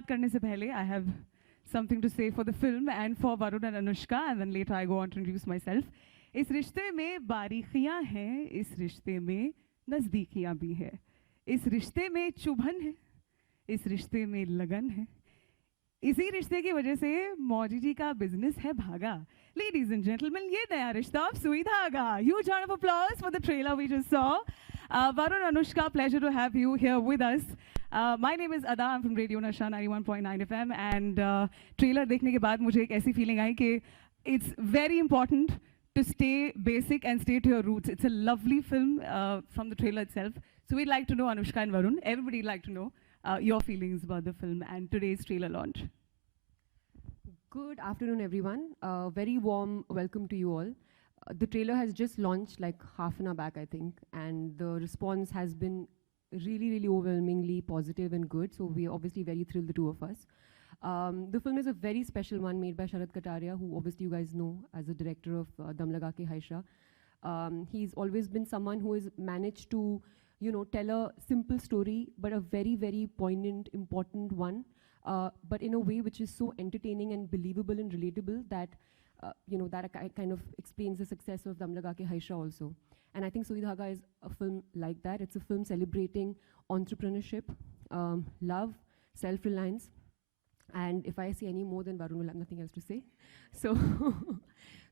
शुरुआत करने से पहले I have something to say for the film and for Varun and Anushka, and then later I go on to introduce myself. इस रिश्ते में बारीकियां हैं, इस रिश्ते में नज़दीकियां भी है, इस रिश्ते में चुभन है, इस रिश्ते में लगन है, इसी रिश्ते की वजह से मौजी जी का बिजनेस है भागा. Ladies and gentlemen, ये नया रिश्ता of सुई धागा. Huge round of applause for the trailer we just saw. Varun, Anushka, pleasure to have you here with us. My name is Ada. I'm from Radio Nasha 91.9 FM, and trailer देखने के बाद मुझे एक ऐसी feeling आई कि it's very important to stay basic and stay to your roots. It's a lovely film from the trailer itself. So we'd like to know, Anushka and Varun, everybody would like to know your feelings about the film and today's trailer launch. Good afternoon, everyone. Very warm welcome to you all. The trailer has just launched like half an hour back, I think, and the response has been really, really overwhelmingly positive and good. So we're obviously very thrilled, the two of us. The film is a very special one made by Sharad Kataria, who obviously you guys know as the director of Dum Laga Ke Haisha. He's always been someone who has managed to, you know, tell a simple story, but a very, very poignant, important one, but in a way which is so entertaining and believable and relatable that, you know, that kind of explains the success of Dum Laga Ke Haisha also. And I think Sui Dhaga is a film like that. It's a film celebrating entrepreneurship, love, self-reliance. And if I say any more, then Varun will have nothing else to say. So,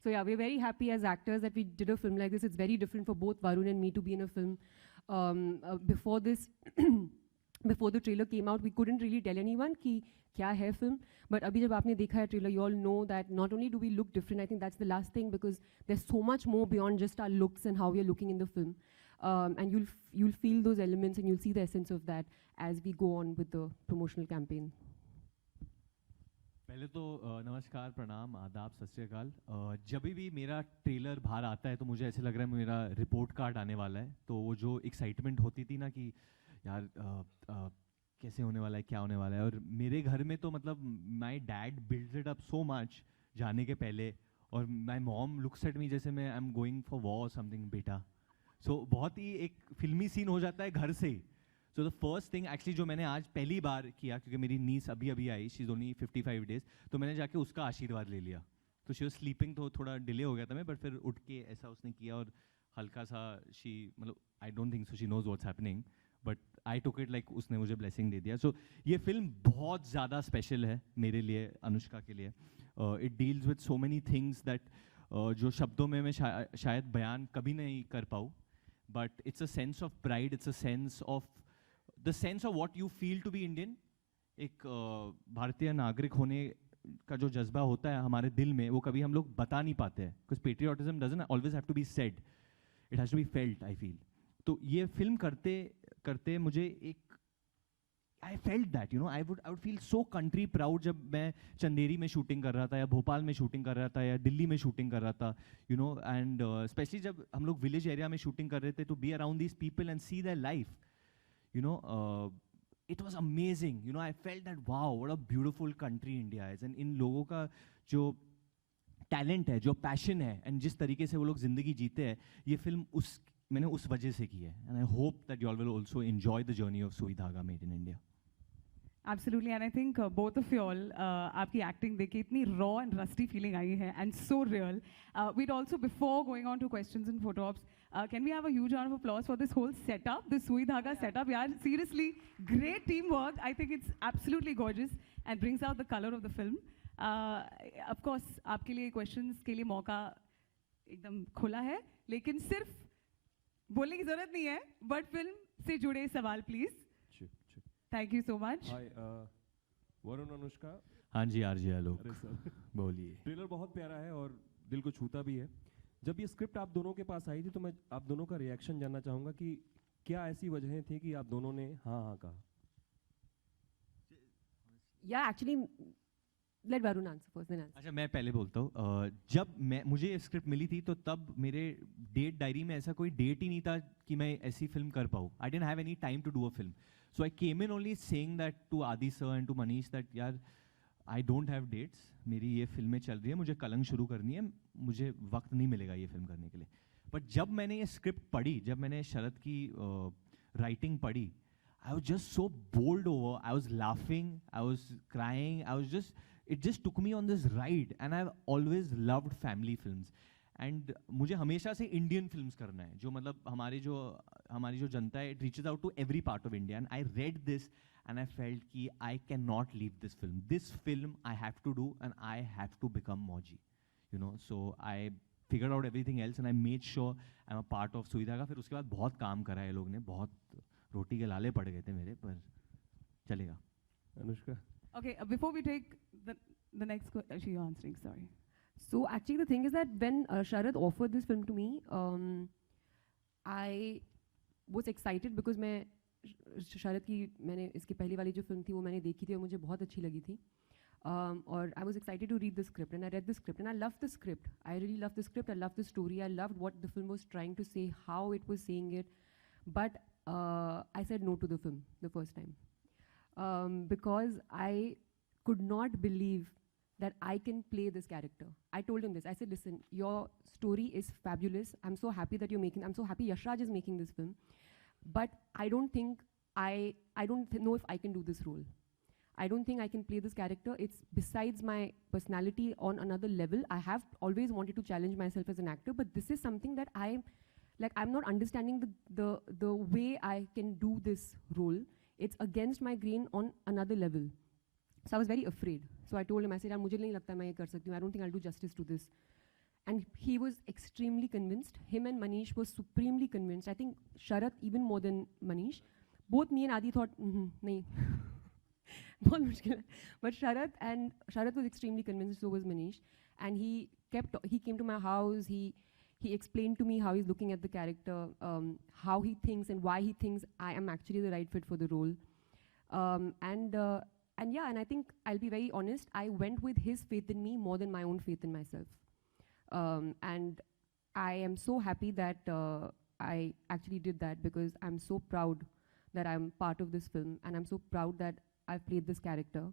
so yeah, we're very happy as actors that we did a film like this. It's very different for both Varun and me to be in a film. Before this, before the trailer came out, we couldn't really tell anyone ki kya hai film. But abhi jab aapne dekha hai trailer, you all know that not only do we look different, I think that's the last thing, because there's so much more beyond just our looks and how we are looking in the film. And you'll feel those elements and you'll see the essence of that as we go on with the promotional campaign. पहले तो नमस्कार, प्रणाम, आदाब, सत श्री अकाल. जब भी मेरा ट्रेलर बाहर आता है तो मुझे ऐसे लग रहा है मेरा रिपोर्ट कार्ड आने वाला है. तो वो जो एक्साइटमेंट होती थी ना कि यार कैसे होने वाला है, क्या होने वाला है, और मेरे घर में तो मतलब my dad builds it up so much जाने के पहले, और my mom looks at me जैसे मैं I am going for war something बेटा. सो बहुत ही एक फिल्मी सीन हो जाता है घर से. So the first thing actually जो मैंने आज पहली बार किया, क्योंकि मेरी नीस अभी आई, शी इज़ ओनली 55 days, तो मैंने जाके उसका आशीर्वाद ले लिया. तो शी वाज स्लीपिंग, तो थोड़ा डिले हो गया था मैं, बट फिर उठ के ऐसा उसने किया और हल्का सा शी, मतलब I don't think so she knows what's happening, but I took it like उसने मुझे ब्लेसिंग दे दिया. सो ये फिल्म बहुत ज़्यादा स्पेशल है मेरे लिए, अनुष्का के लिए. It deals with so many things that जो शब्दों में मैं शायद बयान कभी नहीं कर पाऊँ, but it's a sense of pride, it's a sense of the sense of what you feel to be Indian. एक भारतीय नागरिक होने का जो जज्बा होता है हमारे दिल में, वो कभी हम लोग बता नहीं पाते हैं, because patriotism doesn't always have to be said, it has to be felt, I feel. तो ये फिल्म करते करते मुझे एक I felt that, you know, I would feel so country proud जब मैं चंदेरी में शूटिंग कर रहा था, या भोपाल में शूटिंग कर रहा था, या दिल्ली में शूटिंग कर रहा था, you know, and especially जब हम लोग विलेज एरिया में शूटिंग कर रहे थे, to be around these people and see their life. You know, it was amazing. You know, I felt that wow, what a beautiful country India is. And इन लोगों का जो talent है, जो passion है, and जिस तरीके से वो लोग जिंदगी जीते हैं, ये फिल्म मैंने उस वजह से की है. And I hope that you all will also enjoy the journey of Sui Dhaga made in India. Absolutely, and I think both of you all, आपकी acting देख के इतनी raw and rusty feeling आई है, and so real. We'd also, before going on to questions and photo ops, can we have a huge round of applause for this whole setup, the Sui Dhaga setup? Yeah, seriously, great teamwork. I think it's absolutely gorgeous and brings out the color of the film. Of course, आपके लिए questions के लिए मौका एकदम खुला है, लेकिन सिर्फ बोलने की जरूरत नहीं है, but film से जुड़े सवाल please. Thank you so much. Hi, Varun, Anushka. हाँ जी, आरजे आलोक, बोलिए. ट्रेलर बहुत प्यारा है और दिल को छूता भी है. जब ये स्क्रिप्ट आप दोनों के पास आई थी तो मैं आप दोनों का रिएक्शन जानना चाहूँगा कि क्या ऐसी वजहें थी कि आप दोनों ने हाँ कहा? Yeah, actually, let Varun answer first, then answer. अच्छा, मैं पहले बोलता हूँ. जब मुझे स्क्रिप्ट मिली थी तो तब मेरे डेट डायरी में ऐसा कोई डेट ही नहीं था कि मैं ऐसी फिल्म कर पाऊँ. I didn't have any time to do a film. So I came in only saying that to Adi sir and to Manish that यार I don't have dates, मेरी ये फिल्में चल रही है, मुझे कलंक शुरू करनी है, मुझे वक्त नहीं मिलेगा ये फिल्म करने के लिए. बट जब मैंने ये स्क्रिप्ट पढ़ी, जब मैंने शरद की राइटिंग पढ़ी, I was just so bowled over. I was laughing, I was crying, it just took me on this ride. And I've always loved family films. And मुझे हमेशा से इंडियन फिल्म्स करना है, जो मतलब हमारी जो जनता है, it reaches out to every part of India. And I read this and I felt कि I cannot leave this film. This film I have to do and I have to become Moji. You know, so I figured out everything else and I made sure I'm a part of सुई धागा. फिर उसके बाद बहुत काम करा है लोग ने, बहुत रोटी के लाले पड़ गए थे मेरे, पर चलेगा. Anushka. Okay, before we take the next question, you're answering, sorry. So actually the thing is that when Sharad offered this film to me, I was excited because मैं शरद की मैंने इसकी पहली वाली जो फिल्म थी वो मैंने देखी थी और मुझे बहुत अच्छी लगी थी. और I was excited to read the script and I read the script and I loved the script. I really loved the script. I loved the story. I loved what the film was trying to say, how it was saying it. But I said no to the film the first time because I could not believe that I can play this character. I told him this. I said, listen, your story is fabulous. I'm so happy that you're making, I'm so happy Yash Raj is making this film. But I don't think, I don't know if I can do this role. I don't think I can play this character. It's besides my personality on another level. I have always wanted to challenge myself as an actor, but this is something that I'm not understanding the way I can do this role. It's against my grain on another level. So I was very afraid. So I told him, I said, मुझे नहीं लगता मैं ये कर सकती हूँ. I don't think I'll do justice to this. And he was extremely convinced. Him and Manish was supremely convinced. I think Sharad even more than Manish. Both me and Adi thought, nahi. बहुत मुश्किल है. But Sharad was extremely convinced, so was Manish. And he came to my house, he explained to me how he's looking at the character, how he thinks and why he thinks I am actually the right fit for the role. And I think I'll be very honest, I went with his faith in me more than my own faith in myself. And I am so happy that I actually did that because I'm so proud that I'm part of this film and I'm so proud that I've played this character.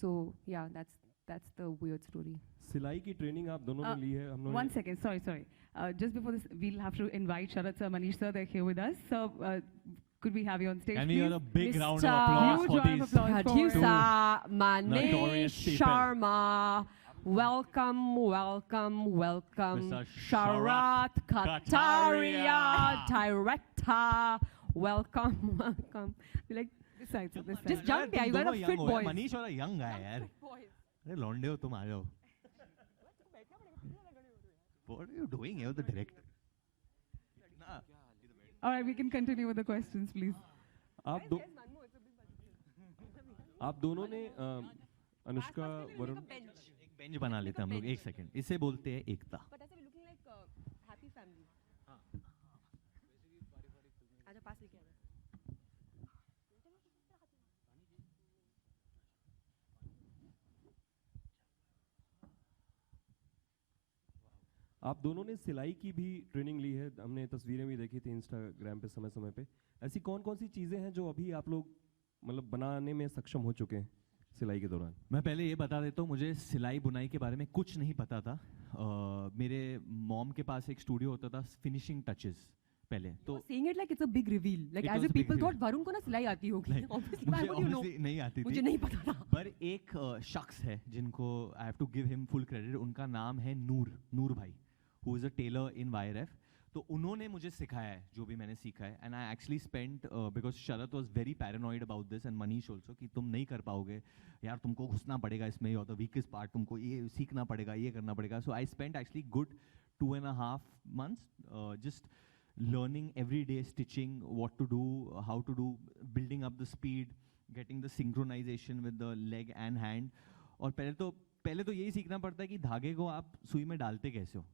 So yeah, that's the weird story. सिलाई की training आप दोनों ने ली है हम लोगों ने. One second, sorry. Just before this, we'll have to invite Sharad sir, Manish sir, they're here with us. So could we have you on stage, Can please? we have a big round of Mr. applause Huge for round of these? applause for Producer notorious Manish people. Sharma. Welcome, welcome, welcome. Mr. Sharat Kataria. Kataria, director. Welcome, welcome. Be like, This side, sir, this Just side. jump, yeah, you got a fit boys. Manish वाला young guy है यार. अरे लौंडे हो तुम, आ जाओ. What are you doing here with the director? All right, we can continue with the questions, please. आप दोनों ने अनुष्का वरुण एक बेंच बना लेते हैं हम लोग. एक सेकंड, इसे बोलते हैं एकता. आप दोनों ने सिलाई की भी ट्रेनिंग ली है. हमने तस्वीरें भी देखी थी इंस्टाग्राम पे समय समय पे. ऐसी कौन कौन सी चीज़ें हैं जो अभी आप लोग मतलब बनाने में सक्षम हो चुके हैं सिलाई के दौरान? मैं पहले ये बता देता हूँ, मुझे सिलाई बुनाई के बारे में कुछ नहीं पता था. मेरे मॉम के पास एक स्टूडियो होता था, फिनिशिंग टचेस पहले. तो saying it like it's a big reveal. Like It as was if a big people thought reveal. Varun को ना सिलाई आती होगी. नहीं, Obviously, why मुझे would you know? obviously नहीं आती मुझे थी. नहीं पता था. पर एक शख्स है जिनको I have to give him full credit. उनका नाम है नूर भाई, who is a tailor in YRF. तो उन्होंने मुझे सिखाया है जो भी मैंने सीखा है. And I actually spent because Sharad was very paranoid about this and Manish also कि तुम नहीं कर पाओगे यार, तुमको घुसना पड़ेगा इसमें, और द वीकेस्ट पार्ट तुमको ये सीखना पड़ेगा, ये करना पड़ेगा. So I spent actually good 2.5 months just learning every day, stitching, what to do, how to do, building up the speed, getting the synchronization with the leg and hand. और पहले तो यही सीखना पड़ता है कि धागे को आप सुई में डालते कैसे हो.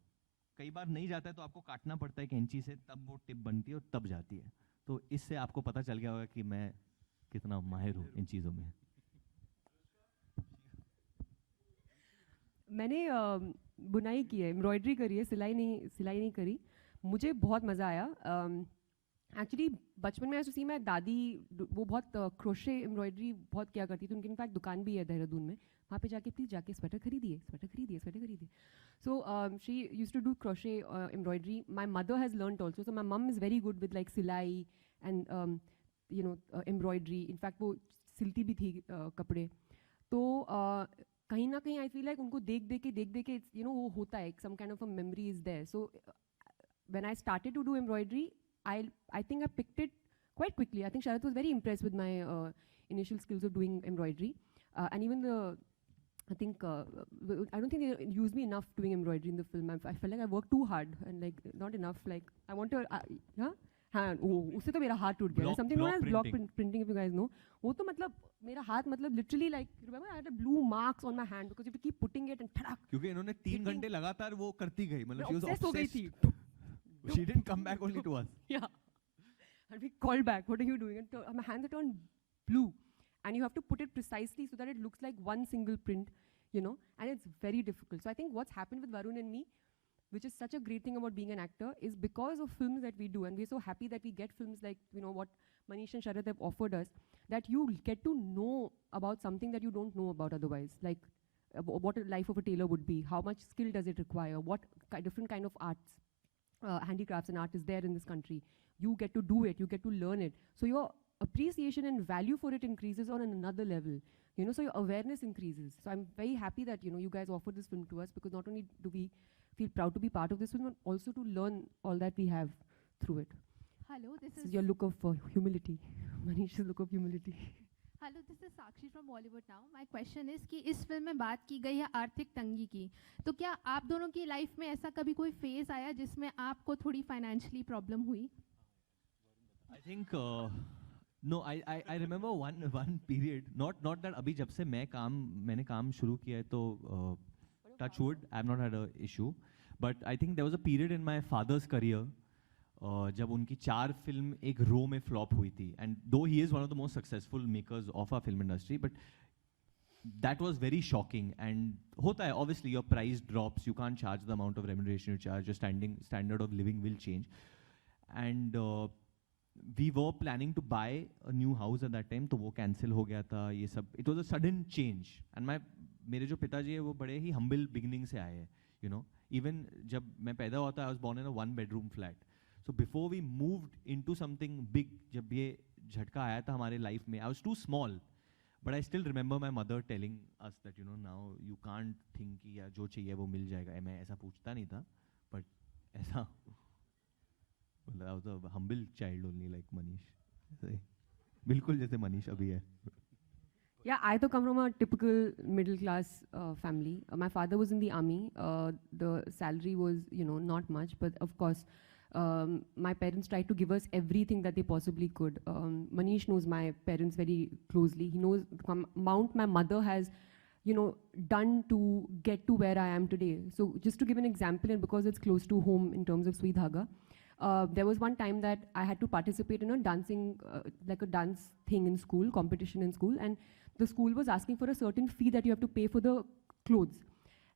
कई बार नहीं जाता है तो आपको काटना पड़ता है कैंची से, तब वो टिप बनती है और तब जाती है. तो इससे आपको पता चल गया होगा कि मैं कितना माहिर हूँ इन चीज़ों में. मैंने बुनाई की है, एम्ब्रॉयडरी करी है, सिलाई नहीं करी. मुझे बहुत मज़ा आया. एक्चुअली बचपन में ऐसे मैं दादी वो बहुत क्रोशे एम्ब्रॉयडरी बहुत किया करती थी. उनकी इनफैक्ट दुकान भी है देहरादून में. वहाँ पे जाके प्लीज़ जाके स्वेटर खरीदिए. So she used to do crochet embroidery. My mother has learnt also. So my mum is very good with like silai and embroidery, in fact वो सिलती भी थी कपड़े. तो कहीं ना कहीं आई फील लाइक उनको देख देख के वो होता है, some kind of a memory is there. So when I started to do embroidery, I think I picked it quite quickly. I think Sharat was very impressed with my initial skills of doing embroidery, and even I don't think they used me enough doing embroidery in the film. I felt like I worked too hard and like not enough. Like I want to, उससे तो मेरा हाथ टूट गया. Something known as block printing, if you guys know. वो तो मतलब मेरा हाथ मतलब literally like remember I had a blue marks on my hand because you have to keep putting it and ठड़क. क्योंकि इन्होंने 3 घंटे लगातार वो करती गई, मतलब she was obsessed हो गई थी. She didn't come back only to us. Yeah. And we called back, what are you doing? And my hands are turned blue. And you have to put it precisely so that it looks like one single print, and it's very difficult. So I think what's happened with Varun and me, which is such a great thing about being an actor, is because of films that we do, and we're so happy that we get films like, what Manish and Sharat have offered us, that you get to know about something that you don't know about otherwise, like what a life of a tailor would be, how much skill does it require, what different kind of arts, handicrafts and art is there in this country. You get to do it, you get to learn it. So your appreciation and value for it increases on another level. So your awareness increases. So I'm very happy that, you guys offered this film to us, because not only do we feel proud to be part of this film, but also to learn all that we have through it. Hello, this This is is your look of humility. Manish's look of humility. Hello, this is Sakshi from Bollywood now. My question is कि इस film में बात की गई है आर्थिक तंगी की, तो क्या आप दोनों की लाइफ में ऐसा कभी कोई फेज आया जिसमें आपको थोड़ी फाइनेंशियली प्रॉब्लम हुई? I think no, I remember one period, not that अभी जब से मैंने काम शुरू किया है तो touch wood, I have not had a issue, but I think there was a period in my father's career जब उनकी 4 फिल्म एक रो में फ्लॉप हुई थी, and though he is one of the most successful makers of our film industry, but that was very shocking. And होता है, obviously your price drops, you can't charge the amount of remuneration you charge, your standard of living will change. And we were planning to buy a new house at that time, तो वो cancel हो गया था, ये सब. It was a sudden change. And मेरे जो पिताजी है वो बड़े ही हम्बल बिगिनिंग से आए हैं, इवन जब मैं पैदा हुआ था I was born in a 1 bedroom flat. So before we moved into something big, जब ये झटका आया था हमारे लाइफ में, I was too small, but I still remember my mother telling us that now you can't think कि यार जो चाहिए वो मिल जाएगा. मैं ऐसा पूछता नहीं था, but ऐसा I was a humble child only like Manish. बिल्कुल जैसे मनीष अभी है. Yeah, I come from a typical middle class family. My father was in the army. The salary was, not much, but of course, my parents tried to give us everything that they possibly could. Manish knows my parents very closely. He knows the amount my mother has, done to get to where I am today. So just to give an example, and because it's close to home in terms of Sui Dhaga, there was one time that I had to participate in a dancing, like a dance thing in school, competition in school, and the school was asking for a certain fee that you have to pay for the clothes.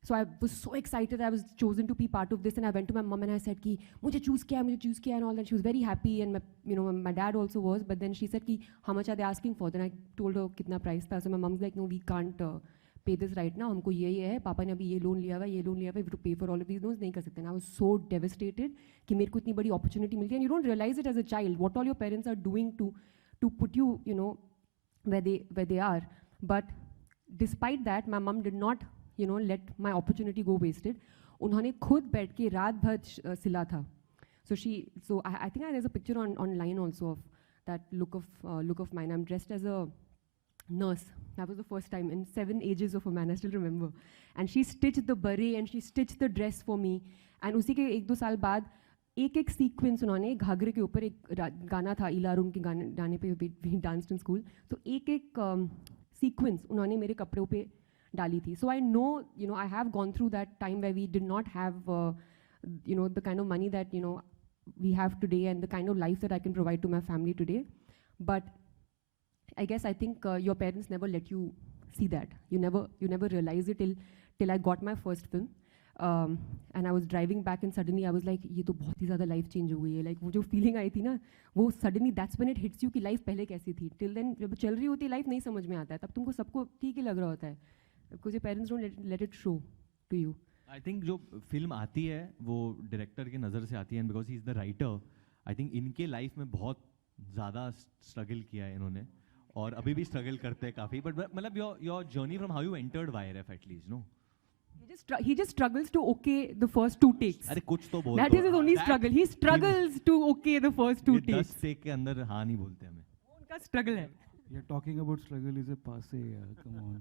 So I was so excited I was chosen to be part of this, and I went to my mom and I said कि मुझे choose किया and all that. She was very happy, and my dad also was. But then she said कि how much are they asking for? Then I told her कितना price था. So my mom's like, no, we can't pay this right now. हमको ये है, पापा ने अभी ये लोन लिया हुआ है, we have to pay for all of these loans, नहीं कर सकते. And I was so devastated कि मेरे को इतनी बड़ी opportunity मिलती है, and you don't realize it as a child what all your parents are doing to put you, where they are. But despite that, my mom did not let my opportunity go wasted. उन्होंने खुद बैठ के रात भर सिला था. So I think there's a picture online also of that look of mine. I'm dressed as a nurse. That was the first time in 7 ages of a man, I still remember. And she stitched the beret and she stitched the dress for me. And उसी के 1-2 साल बाद एक sequence उन्होंने घाघरे के ऊपर एक गाना था, इलारुम के गाने पे we danced in school. So एक सीक्वेंस उन्होंने मेरे कपड़ों पे डाली थी. So I know, I have gone through that time where we did not have, the kind of money that, we have today, and the kind of life that I can provide to my family today. But I guess I think your parents never let you see that. You never realize it till I got my first film. And I was driving back and suddenly I was like, ये तो बहुत ही ज़्यादा life change हो गई है. Like वो जो feeling आई थी ना, वो suddenly that's when it hits you कि life पहले कैसी थी. Till then जब चल रही होती life नहीं समझ में आता है, तब तुमको सबको ठीक ही लग रहा होता है. Because your parents don't let it show to you. I think जो फिल्म आती है वो डायरेक्टर की नज़र से आती है, and because he is the writer, I think इनके लाइफ में बहुत ज़्यादा स्ट्रगल किया है इन्होंने और अभी भी स्ट्रगल करते हैं काफ़ी बट मतलब your journey from how you entered YF at least no He just struggles to okay the first 2 takes. अरे कुछ तो बोल That is his only struggle. He struggles to okay the first 2 takes. 10 take के अंदर हाँ नहीं बोलते हमें वो उनका struggle है. You're talking about struggle is a passe, yeah, come on.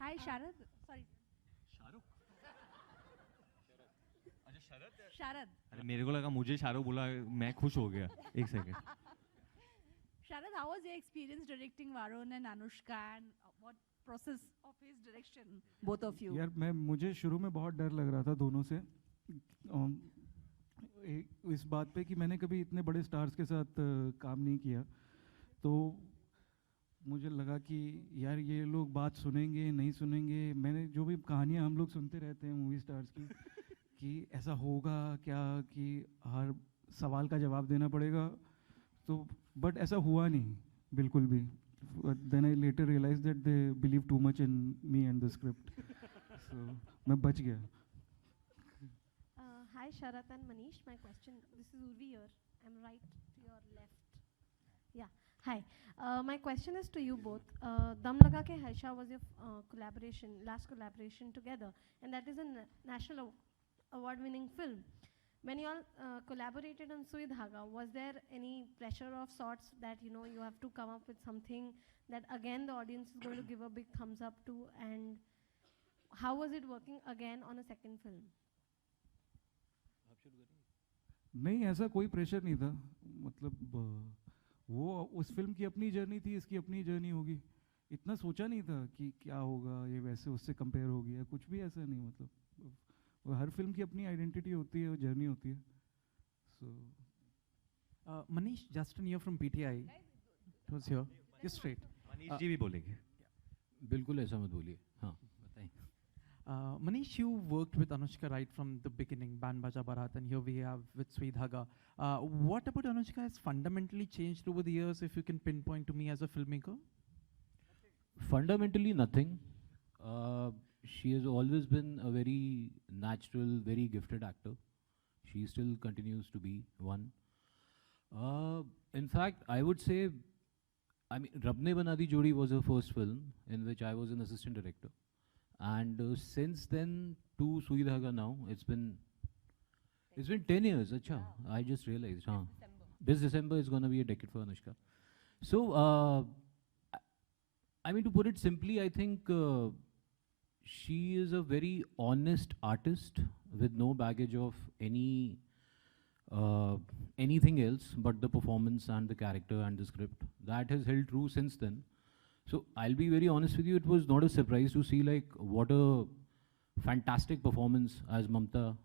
Hi, Sharad. Sorry. Sharad. अरे मेरे को लगा मुझे शाहरुख बोला मैं खुश हो गया एक second Sharad, how was your experience directing Varun and Anushka and what process of his direction, both of you? यार मुझे शुरू में बहुत डर लग रहा था दोनों से इस बात पे कि मैंने कभी इतने बड़े स्टार्स के साथ काम नहीं किया तो मुझे लगा कि यार ये लोग बात सुनेंगे नहीं सुनेंगे मैंने जो भी कहानियाँ हम लोग सुनते रहते हैं मूवी स्टार्स की कि ऐसा होगा क्या कि हर सवाल का जवाब देना पड़ेगा तो बट ऐसा हुआ नहीं बिल्कुल भी then I later realized that they believe too much in me and the script so मैं बच गया Hi Sharat and Manish, my question, this is Urvi here, I'm right to your left. Yeah, hi. My question is to you both. Dam Laga Ke Harsha was your last collaboration together, and that is a national award-winning film. When you all collaborated on Sui Dhaga, was there any pressure of sorts that you have to come up with something that again the audience is going to give a big thumbs up to, and how was it working again on a second film? नहीं ऐसा कोई pressure नहीं था मतलब वो उस film की अपनी जर्नी थी इसकी अपनी जर्नी होगी इतना सोचा नहीं था कि क्या होगा ये वैसे उससे कंपेयर हो गया कुछ भी ऐसा नहीं मतलब हर फिल्म की अपनी आइडेंटिटी होती है जर्नी होती है सो Manish, Justin here from PTI. It was here. Just straight. Manish ji भी बोलेंगे बिल्कुल ऐसा मत बोलिए हाँ बताएं Manish, you worked with Anushka right from the beginning, Band Baja Barat, and here we have with Sui Dhaga. What about Anushka has fundamentally changed over the years, if you can pinpoint to me as a filmmaker? Fundamentally nothing. She has always been a very natural, very gifted actor. She still continues to be one. In fact, I would say, I mean, Rab Ne Bana Di Jodi was her first film in which I was an assistant director. And since then to Sui Dhaga now, it's been 10 years. Acha, I just realized. This December is going to be a decade for Anushka. So, I mean, to put it simply, I think she is a very honest artist with no baggage of anything else but the performance and the character and the script. That has held true since then. So I'll be very honest with you, it was not a surprise to see like what a fantastic performance as Mamta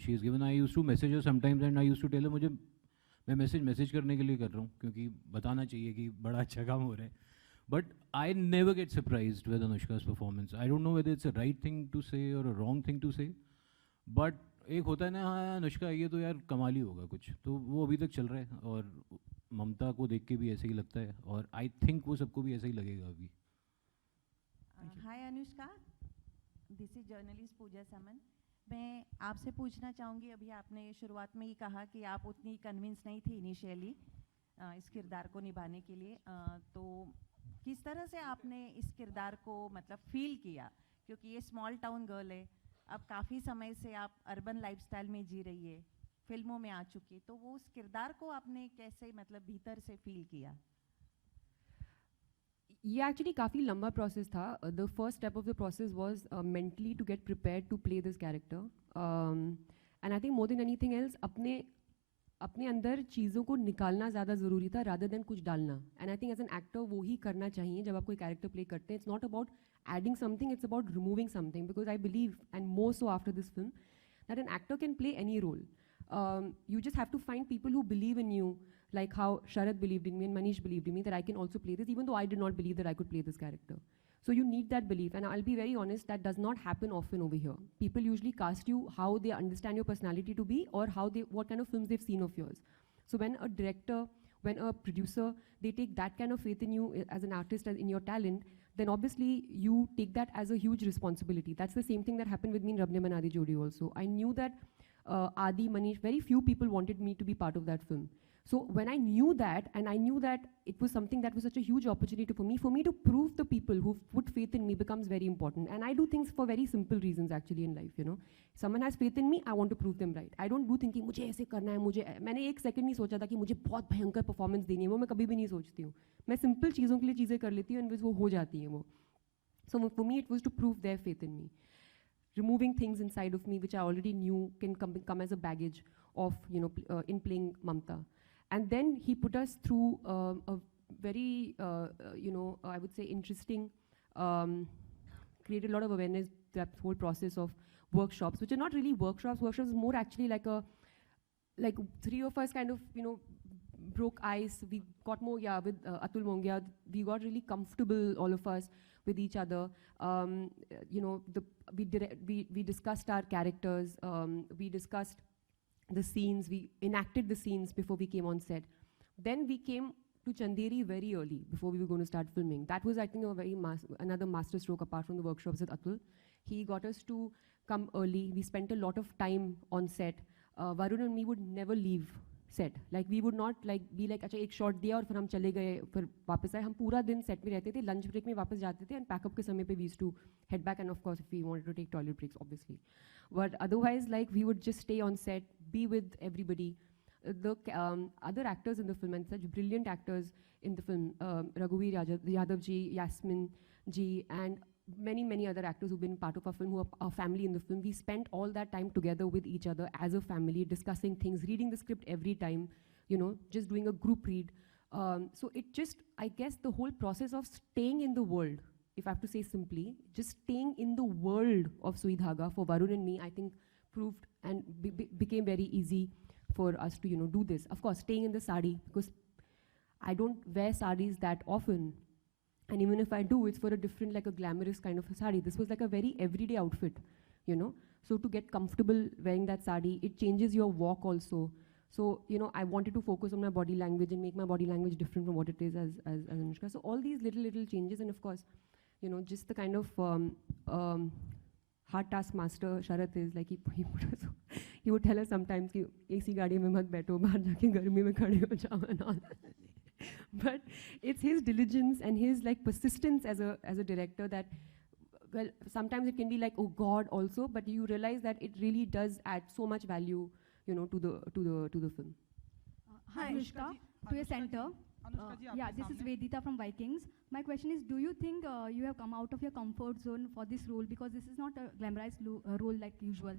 she has given. I used to message her sometimes and I used to tell her मुझे मैं message करने के लिए कर रहा हूँ क्योंकि बताना चाहिए कि बड़ा अच्छा काम हो रहा है. But I never get surprised with Anushka's performance. I don't know whether it's a right thing to say or a wrong thing to say. But एक होता है ना हाँ अनुष्का आई है तो यार कमाल ही होगा कुछ तो वो अभी तक चल रहा है और ममता को देख के भी ऐसे ही लगता है और आई थिंक वो सबको भी ऐसा ही लगेगा अभी. हाय अनुष्का, दिस इज जर्नलिस्ट पूजा समन. मैं आपसे पूछना चाहूँगी, अभी आपने शुरुआत में ही कहा कि आप उतनी कन्विंस नहीं थी इनिशियली इस किरदार को निभाने के लिए, तो किस तरह से आपने इस किरदार को मतलब फील किया, क्योंकि ये स्मॉल टाउन गर्ल है, अब काफ़ी समय से आप अर्बन लाइफस्टाइल में जी रही है, फिल्मों में आ चुकी, तो वो उस किरदार को आपने कैसे मतलब भीतर से फील किया? ये एक्चुअली काफ़ी लंबा प्रोसेस था. The first step of the process was mentally to get prepared to play this character, and I think more than anything else अपने अंदर चीज़ों को निकालना ज़्यादा ज़रूरी था रादर देन कुछ डालना. And I think as an actor वो ही करना चाहिए जब आप कोई कैरेक्टर प्ले करते हैं. It's not about adding something, it's about removing something, because I believe and more so after this film that an actor can play any role. You just have to find people who believe in you, like how Sharad believed in me and Manish believed in me that I can also play this, even though I did not believe that I could play this character. So you need that belief, and I'll be very honest, that does not happen often over here. People usually cast you how they understand your personality to be or what kind of films they've seen of yours. So when a director, when a producer, they take that kind of faith in you as an artist, as in your talent, then obviously you take that as a huge responsibility. That's the same thing that happened with me in Rab Ne Bana Di Jodi also. I knew that Adi, Manish, very few people wanted me to be part of that film. So when I knew that, and I knew that it was something that was such a huge opportunity for me to prove the people who put faith in me becomes very important. And I do things for very simple reasons actually in life, you know. Someone has faith in me, I want to prove them right. I don't do thinking मुझे ऐसे करना है, मुझे मैंने एक second नहीं सोचा था कि मुझे बहुत भयंकर परफॉर्मेंस देनी है, वो मैं कभी भी नहीं सोचती हूँ. मैं सिंपल चीज़ों के लिए चीज़ें कर लेती हूँ and वो हो जाती हैं वो. So for me it was to prove their faith in me. Removing things inside of me which I already knew can come as a baggage of, you know, in playing Mamta. And then he put us through a very, you know, I would say interesting, created a lot of awareness, that whole process of workshops, which are not really workshops. Workshops is more actually like three of us kind of, you know, broke ice. We got more, with Atul Mongia, we got really comfortable, all of us, with each other. You know, we discussed our characters, we discussed the scenes, we enacted the scenes before we came on set. Then we came to Chanderi very early, before we were going to start filming. That was, I think, a very another master stroke apart from the workshops with Atul. He got us to come early. We spent a lot of time on set. Varun and me would never leave set. Like, we would not be like, अच्छा एक shot दिया और फिर हम चले गए, फिर वापस आए. हम पूरा दिन set में रहते थे, lunch break में वापस जाते थे, and pack up के समय पे we used to head back, and of course if we wanted to take toilet breaks, obviously. But otherwise, like, we would just stay on set, be with everybody. The other actors in the film, and such brilliant actors in the film, Raghuveer Yadav ji, Yasmin ji, and many other actors who've been part of our film, who are our family in the film. We spent all that time together with each other as a family, discussing things, reading the script every time, you know, just doing a group read. So it just, I guess, the whole process of staying in the world, if I have to say simply, just staying in the world of Sui Dhaga for Varun and me, I think proved and became very easy for us to, you know, do this. Of course, staying in the sari, because I don't wear saris that often. And even if I do, it's for a different, like a glamorous kind of a sari. This was like a very everyday outfit, you know. So to get comfortable wearing that sari, it changes your walk also. So, you know, I wanted to focus on my body language and make my body language different from what it is as Anushka. So all these little changes, and of course, you know, just the kind of hard task master Sharath is, like he would tell us sometimes कि AC गाड़ी में मत बैठो, बाहर जाके गर्मी में खड़े हो जाओ and all. But it's his diligence and his like persistence as a director that, well, sometimes it can be like, oh God, also, but you realize that it really does add so much value, you know, to the film. Hi Anushka, to your center. Yeah, this is Vedita from Vikings. My question is, do you think you have come out of your comfort zone for this role, because this is not a glamorized role like usual?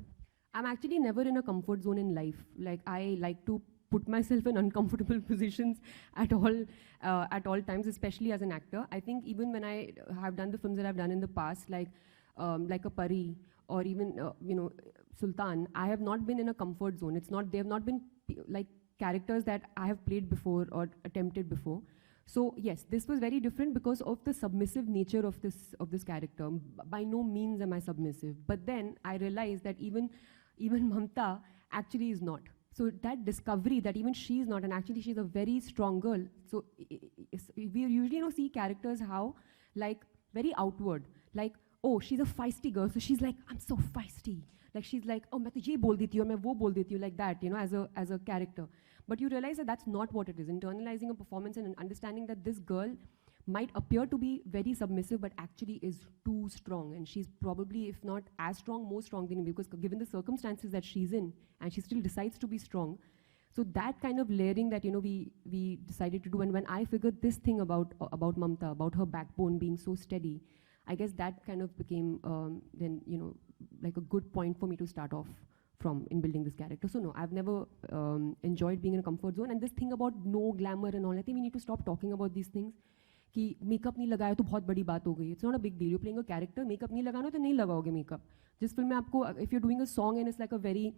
I'm actually never in a comfort zone in life. Like, I like to put myself in uncomfortable positions at all times, especially as an actor. I think even when I have done the films that I've done in the past, like a Pari or even you know, Sultan, I have not been in a comfort zone. They have not been like characters that I have played before or attempted before. So yes, this was very different because of the submissive nature of this character. By no means am I submissive, but then I realized that even Mamta actually is not. So that discovery that even she is not, and actually she's a very strong girl. So we usually, you know, see characters how, like, very outward, like, oh, she's a feisty girl, so she's like, I'm so feisty. Like, she's like, oh, मैं तो ये बोल देती हूँ, मैं वो बोल देती हूँ, like that, you know, as a character. But you realize that that's not what it is. Internalizing a performance and understanding that this girl might appear to be very submissive, but actually is too strong. And she's probably, if not as strong, more strong than me, because given the circumstances that she's in, and she still decides to be strong. So that kind of layering that, you know, we decided to do. And when I figured this thing about Mamta, about her backbone being so steady, I guess that kind of became then, you know, like a good point for me to start off from in building this character. So no, I've never enjoyed being in a comfort zone. And this thing about no glamour and all, I think we need to stop talking about these things. कि makeup नहीं लगाया तो बहुत बड़ी बात हो गई. It's not a big deal. You're playing a character. Makeup नहीं लगाना तो नहीं लगाओगे मेकअप. जिस फिल्म में आपको, if you're doing a song and it's like a very,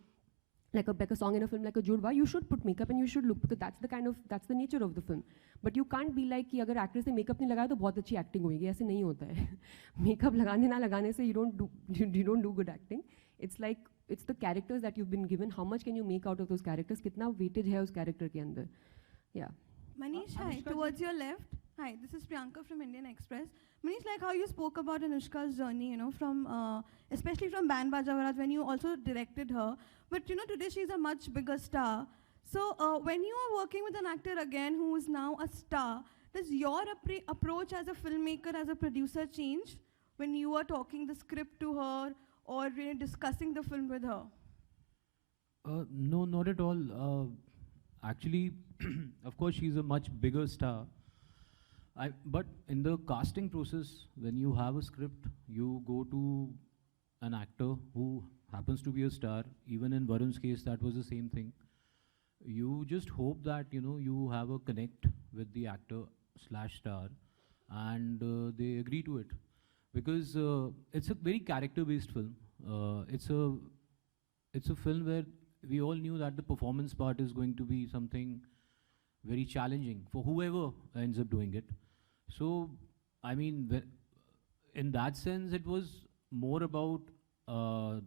like a song in a film like a Judwa, you should put makeup and you should look, because that's the nature of the film. But you can't be like कि अगर actress ने makeup नहीं लगाया तो बहुत अच्छी acting होगी. ऐसे नहीं होता है. Makeup लगाने ना लगाने से you don't do good acting. It's like, it's the characters that you've been given. How much can you make out of those characters? कितना weightage है उस character के अंदर? Yeah. Manish, hi. Towards your left. Hi, this is Priyanka from Indian Express. Manish, like how you spoke about Anushka's journey, you know, from, especially from Band Baja Barat, when you also directed her. But, you know, today she's a much bigger star. So when you are working with an actor again who is now a star, does your approach as a filmmaker, as a producer change when you are talking the script to her or really discussing the film with her? No, not at all. Actually, of course, she's a much bigger star. But in the casting process, when you have a script, you go to an actor who happens to be a star. Even in Varun's case, that was the same thing. You just hope that, you know, you have a connect with the actor / star, and they agree to it. Because it's a very character-based film. It's a film where we all knew that the performance part is going to be something very challenging for whoever ends up doing it. So, I mean, in that sense, it was more about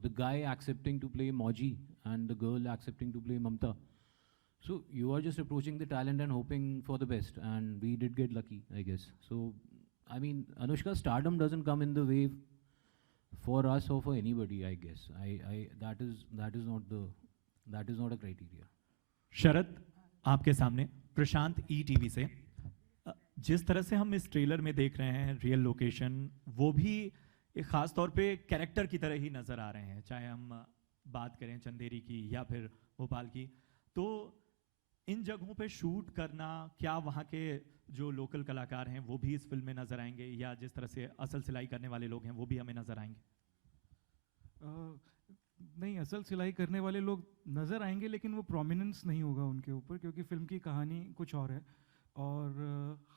the guy accepting to play Moji and the girl accepting to play Mamta. So you are just approaching the talent and hoping for the best, and we did get lucky, I guess. So, I mean, Anushka's stardom doesn't come in the way for us or for anybody, I guess. That is not a criteria. शरद, आपके सामने प्रशांत ETV से जिस तरह से हम इस trailer में देख रहे हैं रियल लोकेशन, वो भी एक ख़ास तौर पे कैरेक्टर की तरह ही नज़र आ रहे हैं, चाहे हम बात करें चंदेरी की या फिर भोपाल की। तो इन जगहों पे शूट करना, क्या वहाँ के जो लोकल कलाकार हैं वो भी इस फिल्म में नज़र आएंगे, या जिस तरह से असल सिलाई करने वाले लोग हैं वो भी हमें नज़र आएंगे? नहीं, असल सिलाई करने वाले लोग नज़र आएंगे, लेकिन वो प्रोमिनेंस नहीं होगा उनके ऊपर, क्योंकि फ़िल्म की कहानी कुछ और है। और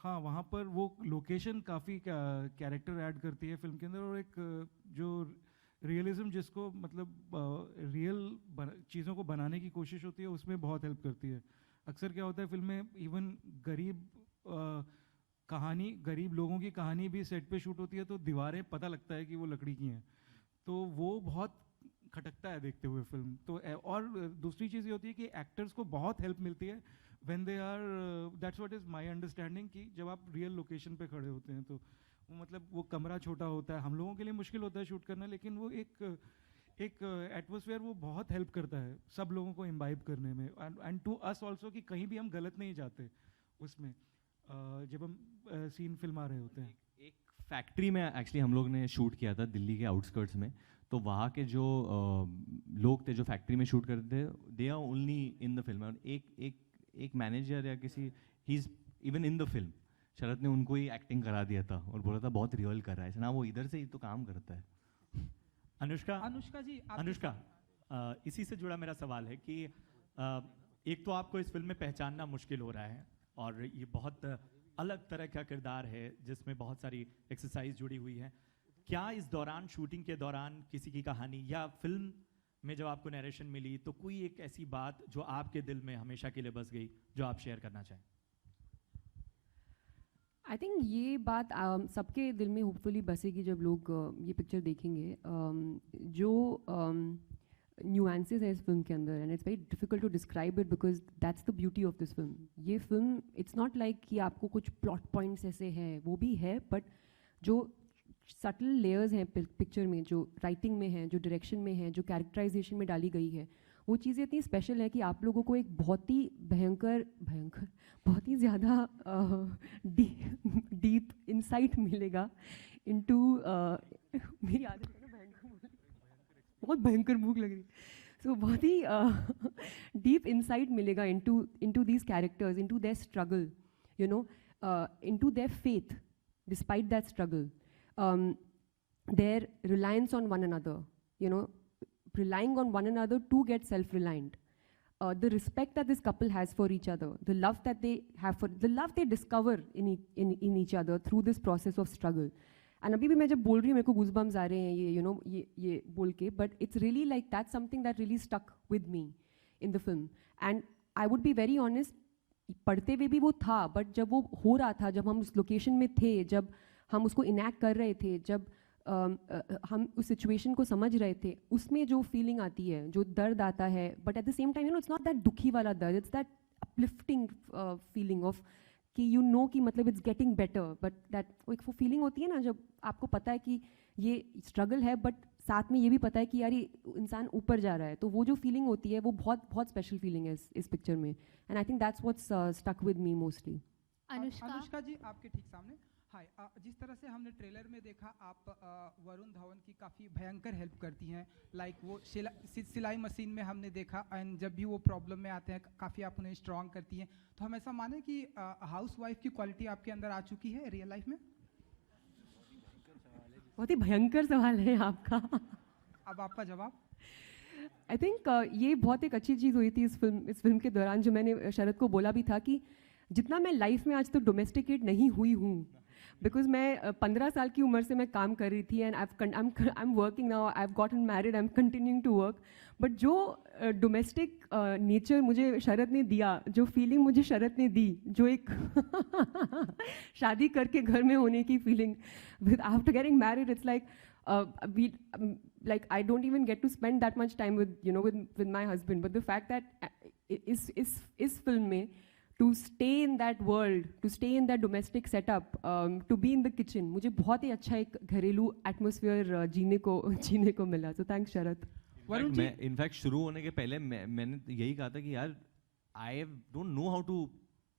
हाँ, वहाँ पर वो लोकेशन काफ़ी कैरेक्टर ऐड करती है फिल्म के अंदर, और एक जो रियलिज़म जिसको मतलब रियल चीज़ों को बनाने की कोशिश होती है, उसमें बहुत हेल्प करती है। अक्सर क्या होता है फिल्म में, इवन गरीब लोगों की कहानी भी सेट पे शूट होती है, तो दीवारें पता लगता है कि वो लकड़ी की हैं, तो वो बहुत खटकता है देखते हुए फिल्म। तो और दूसरी चीज़ ये होती है कि एक्टर्स को बहुत हेल्प मिलती है when they are, that's what is my understanding, कि जब आप रियल लोकेशन पे खड़े होते हैं तो मतलब वो कमरा छोटा होता है, हम लोगों के लिए मुश्किल होता है शूट करना, लेकिन वो एक एटमॉस्फेयर वो बहुत हेल्प करता है सब लोगों को इम्बाइब करने में, एंड टू अस ऑल्सो, कि कहीं भी हम गलत नहीं जाते उसमें जब हम सीन फिल्मा रहे होते हैं। एक फैक्ट्री में एक्चुअली हम लोग ने शूट किया था दिल्ली के आउटस्कर्ट्स में, तो वहाँ के जो लोग थे जो फैक्ट्री में शूट करते थे, they are only in the film. एक मैनेजर या किसी, he is even in the film, Sharad ने उनको ही एक्टिंग करा दिया था और बोला था बहुत रियल कर रहा है ना, वो इधर से ही तो काम करता है। अनुष्का जी, इसी से जुड़ा मेरा सवाल है कि एक तो आपको इस फिल्म में पहचानना मुश्किल हो रहा है, और ये बहुत अलग तरह का किरदार है जिसमें बहुत सारी एक्सरसाइज जुड़ी हुई है। क्या इस दौरान, शूटिंग के दौरान, किसी की कहानी या फिल्म में जब आपको नरेशन मिली तो कोई एक ऐसी बात जो आपके दिल में हमेशा के लिए बस गई, जो आप शेयर करना चाहें? आई थिंक ये बात सबके दिल में होपफुली बसेगी जब लोग ये पिक्चर देखेंगे। जो न्यूएंसेस है इस फिल्म के अंदर, and it's very difficult to describe it because that's the beauty of this film. ये फिल्म, इट्स नॉट लाइक कि आपको कुछ प्लॉट पॉइंट्स ऐसे हैं, वो भी है, बट जो सटल लेयर्स हैं पिक्चर में, जो राइटिंग में है, जो डायरेक्शन में है, जो कैरेक्टराइजेशन में डाली गई है, वो चीज़ें इतनी स्पेशल है कि आप लोगों को एक बहुत ही भयंकर बहुत ही ज़्यादा डीप इंसाइट मिलेगा इनटू मेरी आदत है ना भयंकर, बहुत भयंकर भूख लग रही है, सो बहुत ही डीप इंसाइट मिलेगा into these characters, into their struggle, you know, into their faith despite that struggle, their reliance on one another, you know, relying on one another to get self-reliant, the respect that this couple has for each other, the love that they have for, the love they discover in each other through this process of struggle. And abhi bhi main jab bol rahi hu, mere ko goosebumps aa rahe hain ye, you know, ye bol ke, but it's really like that's something that really stuck with me in the film. And I would be very honest, पढ़ते हुए भी वो था, but जब वो हो रहा था, जब हम उस लोकेशन में थे, जब हम उसको इनैक्ट कर रहे थे, जब हम उस सिचुएशन को समझ रहे थे, उसमें जो फीलिंग आती है, जो दर्द आता है, but at the same time, you know, it's not that दुखी वाला दर्द, it's that uplifting feeling of कि यू नो कि मतलब it's getting better, but that वो फीलिंग होती है ना, जब आपको पता है कि ये स्ट्रगल है, बट साथ में ये भी पता है कि यार ये इंसान ऊपर जा रहा है, तो वो जो फीलिंग होती है वो बहुत बहुत स्पेशल फीलिंग है इस पिक्चर में, and I think that's what's stuck with me mostly. Anushka ji आपके ठीक सामने। हाय, जिस तरह से हमने ट्रेलर में देखा, आप वरुण धवन की काफ़ी भयंकर हेल्प करती हैं, लाइक वो सिलाई मशीन में हमने देखा, एंड जब भी वो प्रॉब्लम में आते हैं काफ़ी आप उन्हें स्ट्रॉन्ग करती हैं। तो हम ऐसा माने कि हाउस वाइफ की क्वालिटी आपके अंदर आ चुकी है रियल लाइफ में? बहुत ही भयंकर सवाल है आपका। अब आपका जवाब। आई थिंक ये बहुत एक अच्छी चीज़ हुई थी इस फिल्म के दौरान, जो मैंने शरद को बोला भी था कि जितना मैं लाइफ में आज तक डोमेस्टिकेट नहीं हुई हूँ, बिकॉज मैं 15 साल की उम्र से मैं काम कर रही थी, and I am working now, I have gotten married, I am continuing to work, but जो डोमेस्टिक नेचर मुझे शरद ने दिया, जो फीलिंग मुझे शरद ने दी, जो एक शादी करके घर में होने की feeling with after getting married, it's like like I don't even get to spend that much time with my husband, but the fact that is film mein to stay in that world, to stay in that domestic setup, to be in the kitchen, मुझे बहुत ही अच्छा एक घरेलू atmosphere जीने को मिला। So thanks शरद। वरुण जी, मैं in fact शुरू होने के पहले मैंने यही कहा था कि यार I don't know how to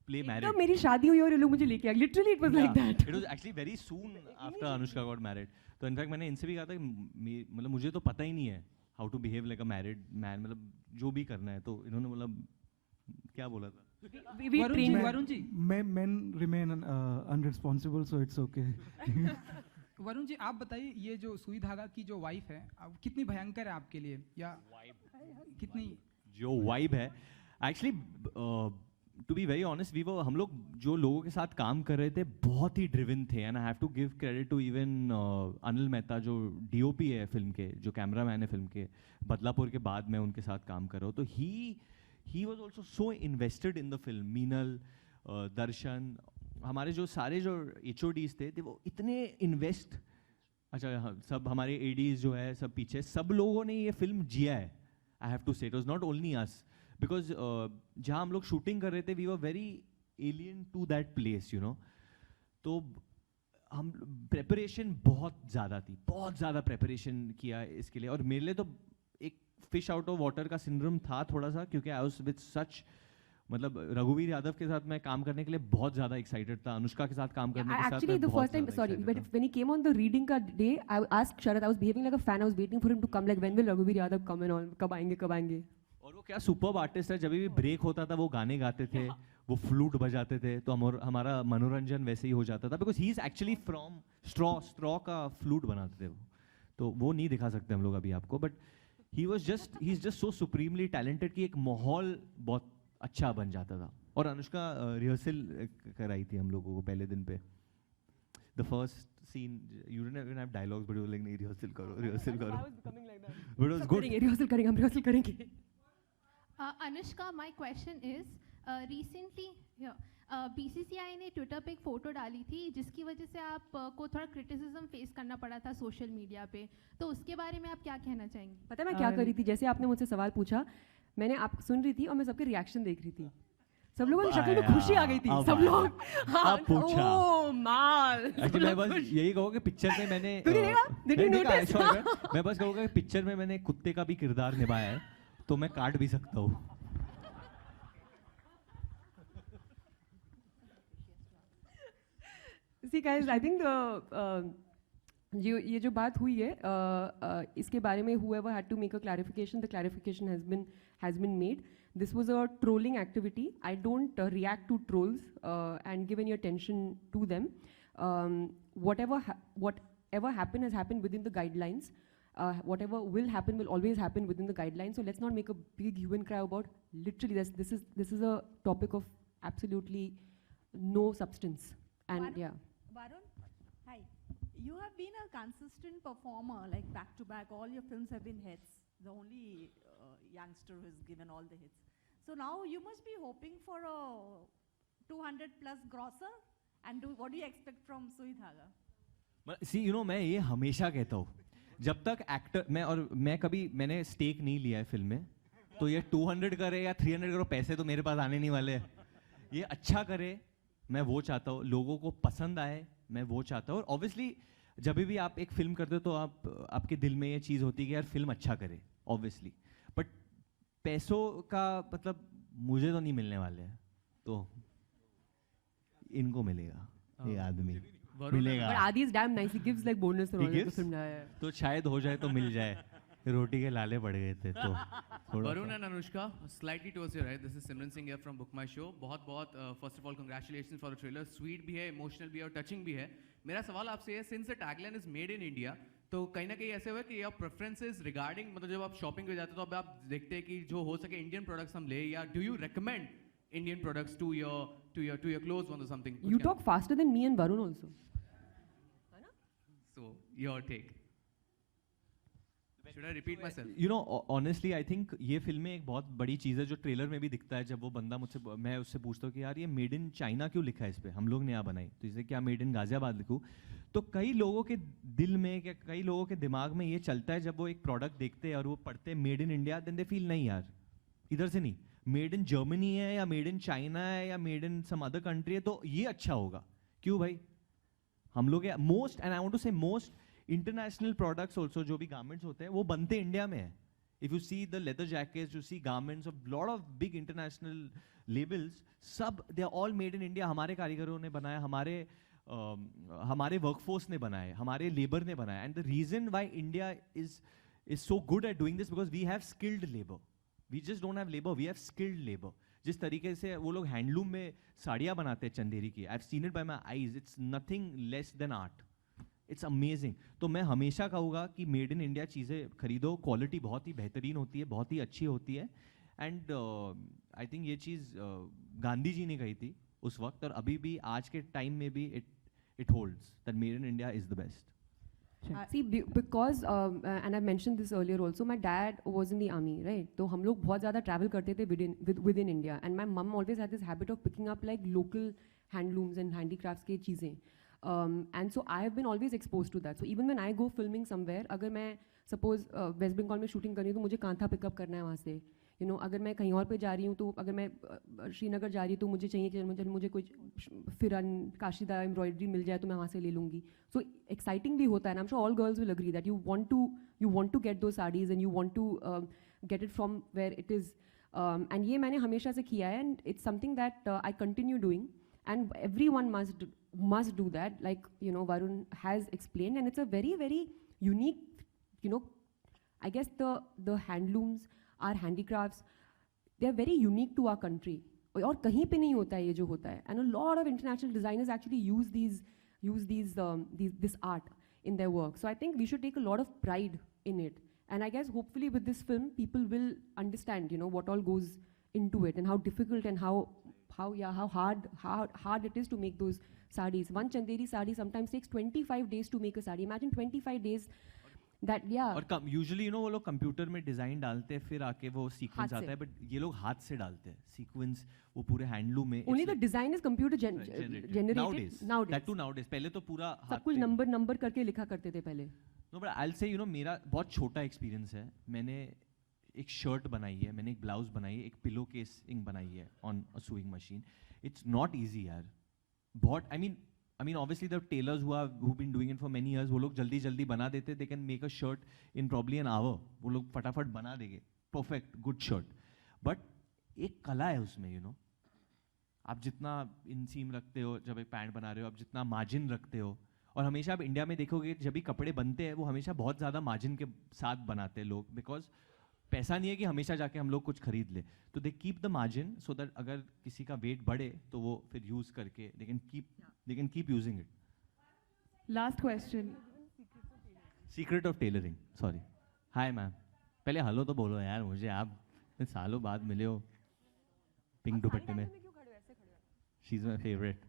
play married। तो मेरी शादी हुई और ये लोग मुझे लेके आए, literally it was like that। It was actually very soon after Anushka got married। तो इनफैक्ट मैंने इनसे भी कहा था कि मतलब मुझे तो पता ही नहीं है how to behave like a married man, मतलब जो भी करना है। तो इन्होंने मतलब क्या बोला था? Varun ji, men remain unresponsible, so it's okay। Varun ji आप बताइए, ये जो सुई धागा की जो वाइफ है कितनी भयंकर है आपके लिए, या कितनी जो वाइब है actually to be very honest, हम लोग जो लोगों के साथ काम कर रहे थे बहुत ही ड्रिवन थे, and I have to give credit to even Anil Mehta जो डीओपी है फिल्म के, जो कैमरामैन है फिल्म के। बदलापुर के बाद मैं उनके साथ काम कर रहा हूँ, तो he was also so invested in the film. Minal, Darshan, हमारे जो सारे जो HODs थे वो इतने इन्वेस्ट, अच्छा हाँ, सब हमारे ADs जो है सब पीछे, सब लोगों ने ये फिल्म जिया है। I have to say it was not only us, because जहाँ हम लोग शूटिंग कर रहे थे we were very alien to that place, you know. तो हम प्रेपरेशन बहुत ज़्यादा थी, बहुत ज़्यादा प्रेपरेशन किया इसके लिए, और मेरे लिए तो एक फिश आउट ऑफ वाटर का सिंड्रोम था थोड़ा सा, क्योंकि आई वाज विद सच, मतलब रघुवीर यादव के साथ मैं काम करने के लिए बहुत ज़्यादा एक्साइटेड था, अनुष्का के साथ काम करने के साथ actually the first time, sorry, but when he came on the reading का day, I asked Sharad, I was behaving like a fan, I was waiting for him to come, like when will Raghuveer Yadav come and all, कब आएंगे। और वो क्या superb artist है, जब भी break होता था वो गाने गाते थे, वो फ्लूट बजाते थे, तो हमारा मनोरंजन वैसे ही हो जाता था, because he is actually from straw का फ्लूट बनाते थे वो, तो वो नहीं दिखा सकते हम लोग अभी आपको, but he is just so supremely talented कि एक माहौल बहुत अच्छा बन जाता था। और अनुष्का रिहर्सल कराई थी हम लोगों को पहले दिन पे, the first scene you didn't even have dialogues, but you were like नहीं रिहर्सल करो, but it was good. Rehearsal करेंगे। Anushka, my question is recently BCCI ने ट्विटर पे एक फ़ोटो डाली थी जिसकी वजह से आप को थोड़ा क्रिटिसिज्म फेस करना पड़ा था सोशल मीडिया पे, तो उसके बारे में आप क्या कहना चाहेंगे? पता है मैं क्या कर रही थी, जैसे आपने मुझसे सवाल पूछा, मैंने आप सुन रही थी और मैं सबके रिएक्शन देख रही थी, सब लोगों की शक्ल में खुशी आ गई थी, सब लोग हाँ, ओ माल। एक्चुअली मैं बस यही कहूँगा कि पिक्चर में मैंने मैं बस कहूँगा कि पिक्चर में मैंने कुत्ते का भी किरदार निभाया है, तो मैं काट भी सकता हूँ। See guys, I think ये जो बात हुई है इसके बारे में whoever had to make a clarification, the clarification has been made. This was a trolling activity. I don't react to trolls and give any attention to them. Whatever happened has happened within the guidelines. Whatever will happen will always happen within the guidelines. So let's not make a big hue and cry about. Literally, this is a topic of absolutely no substance. And Varun, yeah. Varun, hi. You have been a consistent performer, like back to back. All your films have been hits. The only youngster who has given all the hits. So now you must be hoping for a 200 plus grosser. And what do you expect from Sui Dhaga? See, you know, मैं ये हमेशा कहता हूँ, जब तक actor मैंने stake नहीं लिया है फिल्म में, तो ये 200 करे या 300 करो, पैसे तो मेरे पास आने नहीं वाले हैं। ये अच्छा करे, मैं वो चाहता हूँ, लोगों को पसंद आए, मैं वो चाहता हूँ। और ऑब्वियसली जब भी आप एक फिल्म करते हो तो आपके दिल में ये चीज़ होती है कि यार फिल्म अच्छा करे, ऑब्वियसली, बट पैसों का मतलब मुझे तो नहीं मिलने वाले हैं, तो इनको मिलेगा, ये आदमी मिलेगा। But Adi is damn nice. He gives like bonus and all that to film. तो शायद हो जाए तो मिल जाए, रोटी के लाले पड़ गए थे तो Varun and Anushka, slightly towards your right, this is Simran Singh here from Book My Show. बहुत first of all congratulations for the trailer. Sweet भी है, emotional भी है और touching भी है. मेरा सवाल आपसे है, since the tagline is made in India, तो कहीं ना कहीं ऐसे हुआ कि your preferences regarding, मतलब जब आप shopping पे जाते हो तो अब आप देखते हैं कि जो हो सके Indian products हम ले, या do you recommend Indian products to your close ones or something? You talk faster than me and Varun also. So your take. Should I repeat myself? You know, honestly, I think ये film में एक बहुत बड़ी चीज़ है जो trailer में भी दिखता है। जब वो बंदा मैं उससे पूछता हूँ कि यार ये मेड इन चाइना क्यों लिखा है इस पे, हम लोग ने यहाँ बनाई, तो इसे क्या मेड इन गाजियाबाद लिखूँ? तो कई लोगों के दिल में, क्या कई लोगों के दिमाग में ये चलता है, जब वो एक प्रोडक्ट देखते हैं और वो पढ़ते हैं made in India, then they feel नहीं यार इधर से नहीं, मेड इन जर्मनी है या मेड इन चाइना है या made in some other country है तो ये अच्छा होगा। क्यों भाई? हम लोग most, and I want to say most international products also, जो भी गारमेंट्स होते हैं वो बनते इंडिया में है। If you see the leather jackets, you see garments of lot of big international labels, सब they are all made in India. हमारे कारीगरों ने बनाया, हमारे वर्कफोर्स ने बनाए, हमारे लेबर ने बनाया। And the reason why India is so good at doing this because we have skilled labour, we just don't have labour, we have skilled labour. जिस तरीके से वो लोग हैंडलूम में साड़ियाँ बनाते हैं चंदेरी की, I have seen it by my eyes, it's nothing less than art, it's amazing. तो मैं हमेशा कहूँगा कि मेड इन इंडिया चीज़ें खरीदो, क्वालिटी बहुत ही बेहतरीन होती है, बहुत ही अच्छी होती है। एंड आई थिंक ये चीज़ गांधी जी ने कही थी उस वक्त, और अभी भी आज के टाइम में भी it holds that made in India is the best. See, because and I mentioned this earlier also, my dad was in the army, right? तो हम लोग बहुत ज़्यादा travel करते थे within India, and my mum always had this habit of picking up like local handlooms and handicrafts की चीज़ें. And so I have been always exposed to that. So even when I go filming somewhere, अगर मैं suppose West Bengal में shooting कर रही हूँ तो मुझे कांथा pick up करना है वहाँ से. You know, अगर मैं कहीं और पे जा रही हूँ तो, अगर मैं श्रीनगर जा रही हूँ तो मुझे चाहिए कि मुझे कुछ फिरन काशीदा एम्ब्रॉयडरी मिल जाए तो मैं वहाँ से ले लूँगी. So exciting भी होता है, and I'm sure all girls will agree that you want to get those sarees and you want to get it from where it is. And ये मैंने हमेशा से किया है, and it's something that I continue doing, and everyone must do that, like you know Varun has explained, and it's a very very unique, you know, I guess the handlooms, our handicrafts, they are very unique to our country, और कहीं पे नहीं होता है ये जो होता है, and a lot of international designers actually use this art in their work. So I think we should take a lot of pride in it, and I guess hopefully with this film people will understand, you know, what all goes into it and how difficult and how hard it is to make those sarees. One chanderi saree sometimes takes 25 days to make a saree. Imagine 25 days. That yeah. और usually you know वो लोग computer में design डालते हैं, फिर आके वो sequence आता है, बट ये लोग हाथ से डालते हैं सीक्वेंस, वो पूरे हैंडलूम में. Only the design is computer generated nowadays. That too nowadays. पहले तो पूरा सब कुछ नंबर करके लिखा करते थे पहले. No, but I'll say, you know, मेरा बहुत छोटा एक्सपीरियंस है. मैंने एक शर्ट बनाई है, मैंने एक ब्लाउज बनाई है, एक पिलो केसिंग बनाई है on a sewing machine. It's not easy यार. बहुत I mean, obviously the tailors who've been doing it for many years, वो लोग जल्दी बना देते. They can make a shirt in probably an hour. वो लोग फटाफट बना देंगे. Perfect, good shirt. But एक कला है उसमें, you know. आप जितना इंसीम रखते हो जब एक पैंट बना रहे हो, आप जितना मार्जिन रखते हो, और हमेशा आप इंडिया में देखोगे जब भी कपड़े बनते हैं वो हमेशा बहुत ज़्यादा मार्जिन के साथ बनाते हैं लोग, बिकॉज पैसा नहीं है कि हमेशा जाके हम लोग कुछ खरीद ले. तो they keep the margin so that अगर किसी का वेट बढ़े तो वो फिर यूज़ करके they can keep using it. Last question. Secret of tailoring. Sorry. Hi ma'am. पहले हेलो तो बोलो यार मुझे, आप सालों बाद मिले हो पिंक दुपट्टे में. She's my favorite.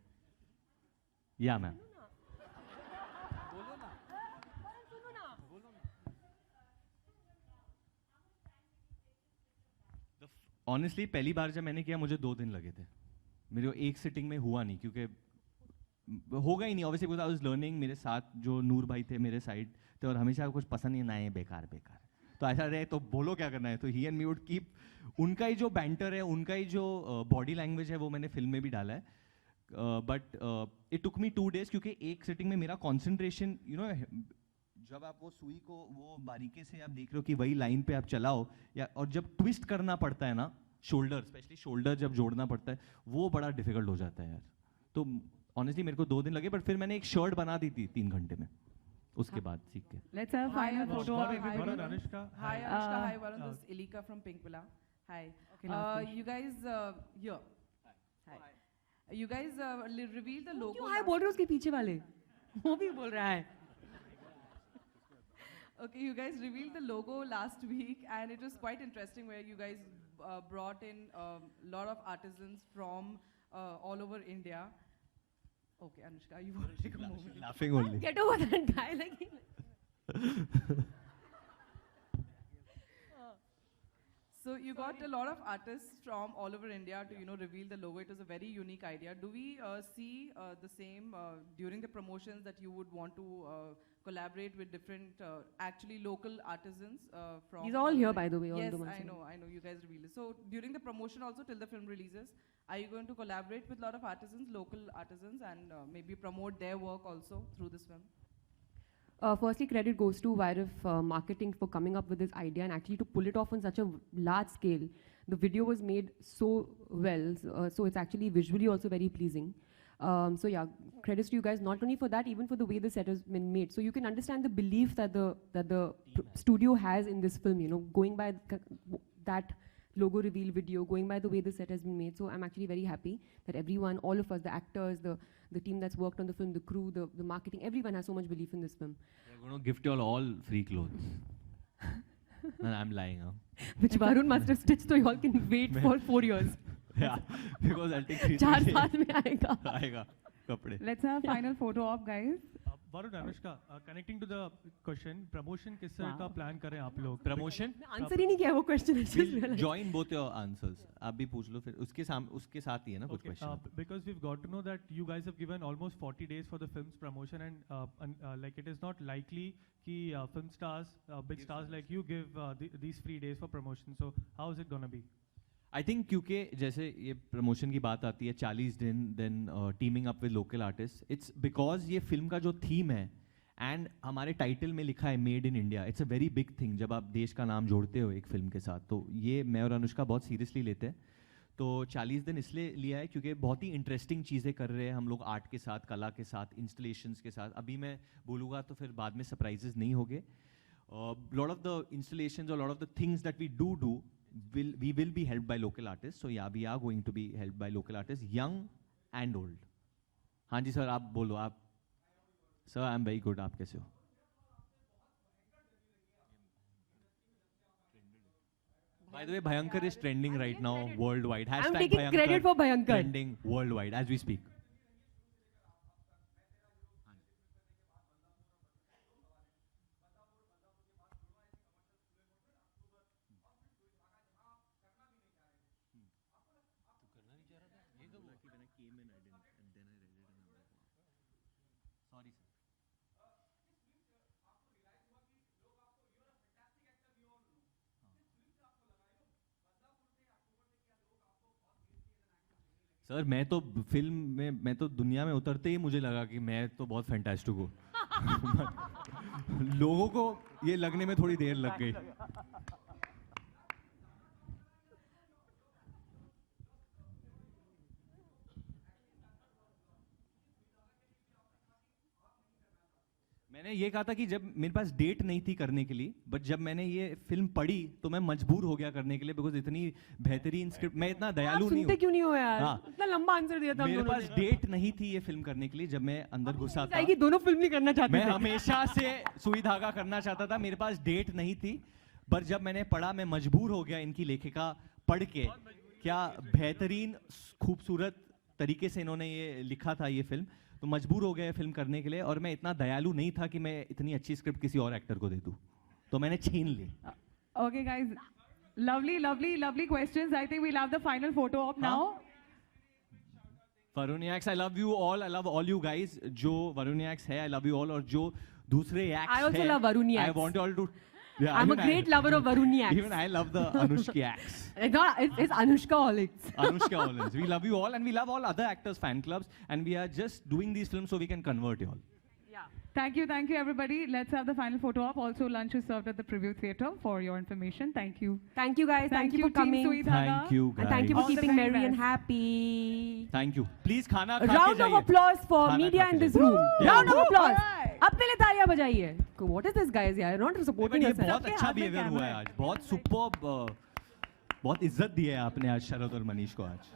Yeah ma'am. Honestly पहली बार जब मैंने किया मुझे 2 दिन लगे थे. मेरे को एक सिटिंग में हुआ नहीं, क्योंकि होगा ही नहीं obviously, because I was learning. मेरे साथ जो नूर भाई थे मेरे साइड थे, और हमेशा कुछ पसंद नहीं, ना है बेकार, तो ऐसा रहे तो बोलो क्या करना है. तो ही एंड मी वुड कीप, उनका ही जो बैंटर है, उनका ही जो बॉडी लैंग्वेज है वो मैंने फिल्म में भी डाला है. But it took me 2 days क्योंकि एक सिटिंग में मेरा कंसंट्रेशन जब आप वो सुई को वो बारीकी से आप देख रहे हो कि वही लाइन पे आप चलाओ या और जब ट्विस्ट करना पड़ता है ना शोल्डर, स्पेशली शोल्डर जब जोड़ना पड़ता है वो बड़ा डिफिकल्ट हो जाता है यार. तो ऑनेस्टली मेरे को 2 दिन लगे, बट फिर मैंने एक शर्ट बना दी थी 3 घंटे में उसके बाद सीख के. Let's have a final photo of everybody. Hi Anushka. Hi Varun. This is Ilika from Pink Villa. Hi. You guys here. Hi. You guys revealed the logo. क्यों हाय बोल रहे हो उसके पीछे वाले? वो भी बोल रहा है. Okay, you guys revealed the logo last week, and it was quite interesting where you guys brought in a lot of artisans from all over India. Okay, Anushka, you want to take a moment? Laughing only. Get over that guy, like. So you got a lot of artists from all over India to reveal the logo. It was a very unique idea. Do we see the same during the promotions that you would want to collaborate with different actually local artisans from? He's all here, by the way. Yes, I know. You guys revealed it. So during the promotion also till the film releases, are you going to collaborate with a lot of artisans, local artisans, and maybe promote their work also through this film? Firstly, credit goes to Vairav Marketing for coming up with this idea and actually to pull it off on such a large scale. The video was made so well, so it's actually visually also very pleasing. So yeah, credits to you guys not only for that, even for the way the set has been made. So you can understand the belief that the studio has in this film. Going by that logo reveal video, going by the way the set has been made. So I'm actually very happy that everyone, all of us, the actors, the team that's worked on the film, the crew, the marketing, everyone has so much belief in this film. We're going to gift you all free clothes. And I'm lying, huh? Which Varun must have stitched, so you all can wait for 4 years. Yeah, because I'll take 3 4 साल में आएगा. आएगा कपड़े. Let's have a final photo op, guys. Varun, Anushka, connecting to the question, promotion किस तरह का plan करें आप लोग? Promotion? Answer ही नहीं किया वो question. We'll join both your answers. आप भी पूछ लो फिर उसके साथ ही है ना कुछ question. Because we've got to know that you guys have given almost 40 days for the film's promotion, and like it is not likely कि film stars, big stars like you give these free days for promotion. So how is it gonna be? I think क्योंकि जैसे ये promotion की बात आती है 40 दिन then teaming up with local artist, it's because ये फिल्म का जो थीम है एंड हमारे टाइटल में लिखा है made in India. It's a very big thing जब आप देश का नाम जोड़ते हो एक फिल्म के साथ, तो ये मैं और अनुष्का बहुत सीरियसली लेते हैं. तो 40 दिन इसलिए लिया है क्योंकि बहुत ही इंटरेस्टिंग चीज़ें कर रहे हैं हम लोग आर्ट के साथ, कला के साथ, इंस्टॉलेशंस के साथ. अभी मैं बोलूँगा तो फिर बाद में सरप्राइजेस नहीं होंगे. लॉट ऑफ द इंस्टॉलेशंस और lot of the things that we do we will be helped by local artists. So yeah, we are going to be helped by local artists, young and old. हाँ जी sir, आप बोलो. आप sir, I am very good. आप कैसे हो? By the way, Bhayankar is trending right now worldwide. I'm taking credit for Bhayankar. Trending worldwide as we speak. Sir मैं तो film में, मैं तो दुनिया में उतरते ही मुझे लगा कि मैं तो बहुत फैंटास्टिक हूँ. लोगों को ये लगने में थोड़ी देर लग गई. मैंने ये कहा था कि जब मेरे पास डेट नहीं थी करने के लिए, बट जब मैंने ये फिल्म पढ़ी तो मैं मजबूर हो गया करने के लिए, बिकॉज इतनी बेहतरीन स्क्रिप्ट. मैं इतना दयालु नहीं हूँ. क्यों नहीं हो यार? इतना लंबा आंसर दिया था. मेरे पास डेट नहीं थी ये फिल्म करने के लिए. जब मैं अंदर घुसा था, दोनों फिल्म नहीं करना चाहते मैं हमेशा से सुई धागा करना चाहता था. मेरे पास डेट नहीं थी, पर जब मैंने पढ़ा मैं मजबूर हो गया इनकी लेखिका पढ़ के. क्या बेहतरीन खूबसूरत तरीके से इन्होंने ये लिखा था ये फिल्म, तो मजबूर हो गया फिल्म करने के लिए. और मैं इतना दयालु नहीं था कि मैं इतनी अच्छी स्क्रिप्ट किसी और एक्टर को दे दूं, तो मैंने छीन ली. Okay guys, lovely questions. I think we'll have the final photo op now. Varuniacs, I love you all. I love all you guys. जो Varuniacs है, I love you all. और जो दूसरे acts I also love Varuniacs. I want you all to Yeah, I'm a even great lover of Varuniacs. Even I love the Anushkiacs. It's Anushkaholics. Anushkaholics. We love you all, and we love all other actors' fan clubs, and we are just doing these films so we can convert you all. Thank you, everybody. Let's have the final photo op. Also, lunch is served at the Preview Theatre for your information. Thank you. Thank you, guys. Thank you for Team coming. Sweet Dhaga. Thank you, guys. And thank you for All the keeping very merry and best. happy. Thank you. Please खाना A खा के round of जाइए. applause for खाना media खा in के this जाइए. room. Yeah. Round of applause. Alright. अब पहले तालियां बजाइए. What is this, guys? You're not supporting ये us. बहुत अच्छा बिहेवियर हुआ है आज. बहुत सुपर्ब. बहुत इज्जत दी है आपने आज शरद और मनीष को आज.